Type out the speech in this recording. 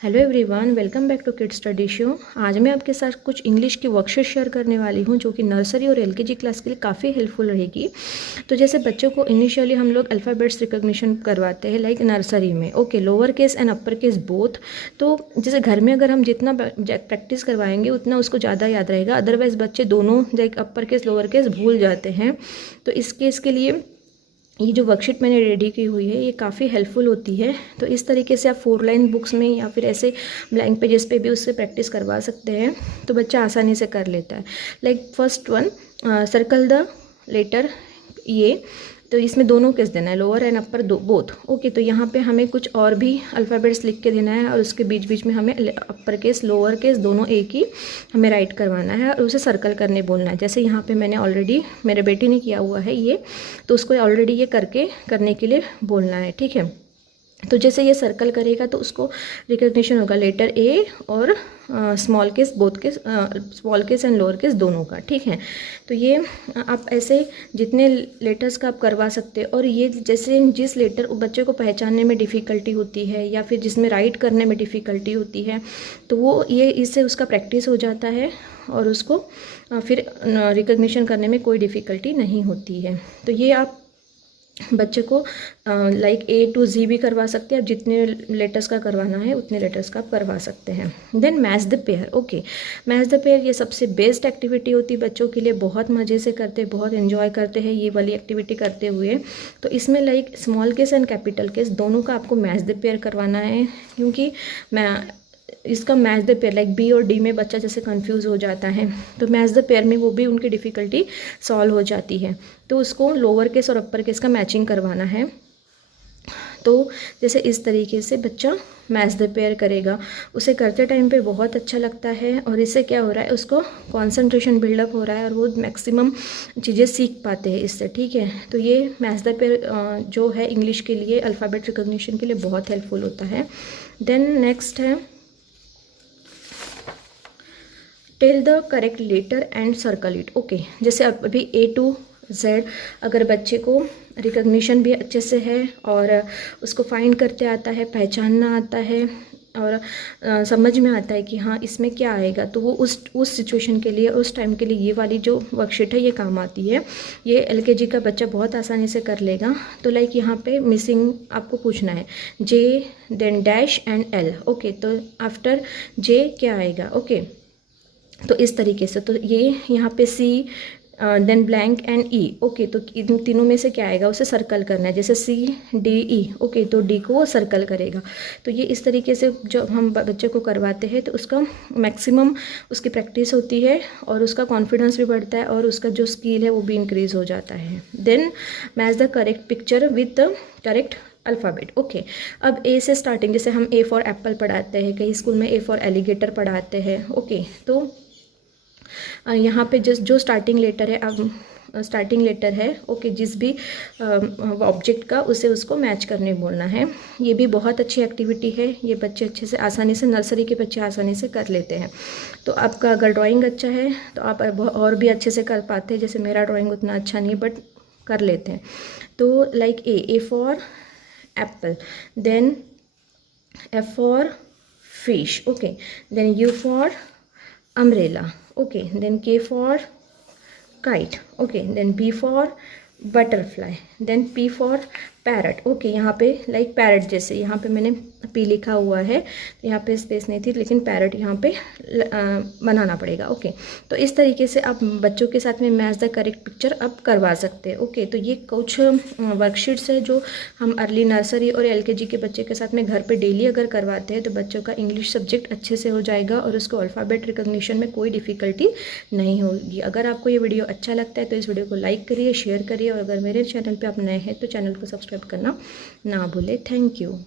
Hello everyone, welcome back to kid study show. आज मैं आपके साथ कुछ इंग्लिश की वर्कशीट शेयर करने वाली हूँ जो कि नर्सरी और एलकेजी क्लास के लिए काफ़ी हेल्पफुल रहेगी। तो जैसे बच्चों को इनिशियली हम लोग अल्फ़ाबेट्स रिकॉग्निशन करवाते हैं लाइक नर्सरी में, okay, lower case and upper case both. तो जैसे घर में अगर हम जितना प्रैक्टिस करवाएंगे उतना उसको ज़्यादा याद रहेगा, अदरवाइज़ बच्चे दोनों like upper case lower case भूल जाते हैं। तो इस केस के लिए ये जो वर्कशीट मैंने रेडी की हुई है ये काफ़ी हेल्पफुल होती है। तो इस तरीके से आप 4 लाइन बुक्स में या फिर ऐसे ब्लैंक पेजेस पे भी उससे प्रैक्टिस करवा सकते हैं, तो बच्चा आसानी से कर लेता है। Like first one, circle the letter ये। तो इसमें दोनों केस देना है, लोअर एंड अपर दो बोथ, ओके। तो यहाँ पे हमें कुछ और भी अल्फ़ाबेट्स लिख के देना है और उसके बीच बीच में हमें अपर केस लोअर केस दोनों एक ही हमें राइट करवाना है और उसे सर्कल करने बोलना है। जैसे यहाँ पे मैंने ऑलरेडी मेरे बेटी ने किया हुआ है ये, तो उसको ऑलरेडी ये करने के लिए बोलना है, ठीक है। तो जैसे ये सर्कल करेगा तो उसको रिकग्निशन होगा लेटर ए और स्मॉल केस बोथ के, small case and lower case दोनों का, ठीक है। तो ये आप ऐसे जितने लेटर्स का आप करवा सकते हैं। और ये जैसे जिस लेटर बच्चे को पहचानने में डिफ़िकल्टी होती है या फिर जिसमें राइट करने में डिफ़िकल्टी होती है, तो वो ये इससे उसका प्रैक्टिस हो जाता है और उसको फिर रिकग्निशन करने में कोई डिफ़िकल्टी नहीं होती है। तो ये आप बच्चे को लाइक A to Z भी करवा सकते हैं। आप जितने लेटर्स का करवाना है उतने लेटर्स का आप करवा सकते हैं। Then match the pair, okay. Match the pair ये सबसे बेस्ट एक्टिविटी होती है बच्चों के लिए, बहुत मज़े से करते हैं, बहुत एंजॉय करते हैं ये वाली एक्टिविटी करते हुए। तो इसमें like small case and capital case दोनों का आपको मैच द पेयर करवाना है, क्योंकि मैं इसका match the pair like B और डी में बच्चा जैसे कंफ्यूज हो जाता है, तो मैच द पेयर में वो भी उनकी डिफ़िकल्टी सॉल्व हो जाती है। तो उसको लोअर केस और अपर केस का मैचिंग करवाना है। तो जैसे इस तरीके से बच्चा मैच द पेयर करेगा, उसे करते टाइम पे बहुत अच्छा लगता है और इससे क्या हो रहा है, उसको कंसंट्रेशन बिल्डअप हो रहा है और वो मैक्सिमम चीज़ें सीख पाते हैं इससे, ठीक है। तो ये मैच द पेयर जो है इंग्लिश के लिए अल्फ़ाबेट रिकॉग्निशन के लिए बहुत हेल्पफुल होता है। देन नेक्स्ट है tell the correct letter and circle it, okay. जैसे अभी A to Z अगर बच्चे को रिकग्निशन भी अच्छे से है और उसको फाइंड करते आता है, पहचानना आता है और समझ में आता है कि हाँ इसमें क्या आएगा, तो वो उस सिचुएशन के लिए, उस टाइम के लिए ये वाली जो वर्कशीट है ये काम आती है। ये LKG का बच्चा बहुत आसानी से कर लेगा। तो लाइक यहाँ पे मिसिंग आपको पूछना है J then dash and L, okay. तो आफ्टर J क्या आएगा, ओके। तो इस तरीके से, तो ये यहाँ पे C then blank and E, okay. तो इन तीनों में से क्या आएगा उसे सर्कल करना है, जैसे C D E, ओके। तो D को वो सर्कल करेगा। तो ये इस तरीके से जो हम बच्चे को करवाते हैं तो उसका मैक्सिमम उसकी प्रैक्टिस होती है और उसका कॉन्फिडेंस भी बढ़ता है और उसका जो स्किल है वो भी इंक्रीज़ हो जाता है। Then match the correct picture with the correct alphabet, okay. अब A से स्टार्टिंग, जैसे हम A फॉर एप्पल पढ़ाते हैं, कई स्कूल में A फॉर एलिगेटर पढ़ाते हैं, ओके। तो यहाँ पे जो स्टार्टिंग लेटर है, अब स्टार्टिंग लेटर है, ओके, जिस भी ऑब्जेक्ट का उसे उसको मैच करने बोलना है। ये भी बहुत अच्छी एक्टिविटी है, ये बच्चे अच्छे से आसानी से, नर्सरी के बच्चे आसानी से कर लेते हैं। तो आपका अगर ड्राइंग अच्छा है तो आप और भी अच्छे से कर पाते हैं। जैसे मेरा ड्राइंग उतना अच्छा नहीं है बट कर लेते हैं। तो like A for apple, then F for fish, okay. Then U for umbrella, okay. Then K for kite, okay. Then B for butterfly, then P for parrot, okay. यहाँ पे लाइक पैरट, जैसे यहाँ पे मैंने P लिखा हुआ है तो यहाँ पे स्पेस नहीं थी, लेकिन पैरट यहाँ पे बनाना पड़ेगा, ओके। तो इस तरीके से आप बच्चों के साथ में मैच द करेक्ट पिक्चर आप करवा सकते हैं, ओके। तो ये कुछ वर्कशीट्स है जो हम अर्ली नर्सरी और LKG के बच्चे के साथ में घर पे डेली अगर करवाते हैं तो बच्चों का इंग्लिश सब्जेक्ट अच्छे से हो जाएगा और उसको अल्फ़ाबेट रिकग्निशन में कोई डिफ़िकल्टी नहीं होगी। अगर आपको ये वीडियो अच्छा लगता है तो इस वीडियो को लाइक करिए, शेयर करिए और अगर मेरे चैनल पर आप नए हैं तो चैनल को सब्सक्राइब करना ना भूलें। Thank you.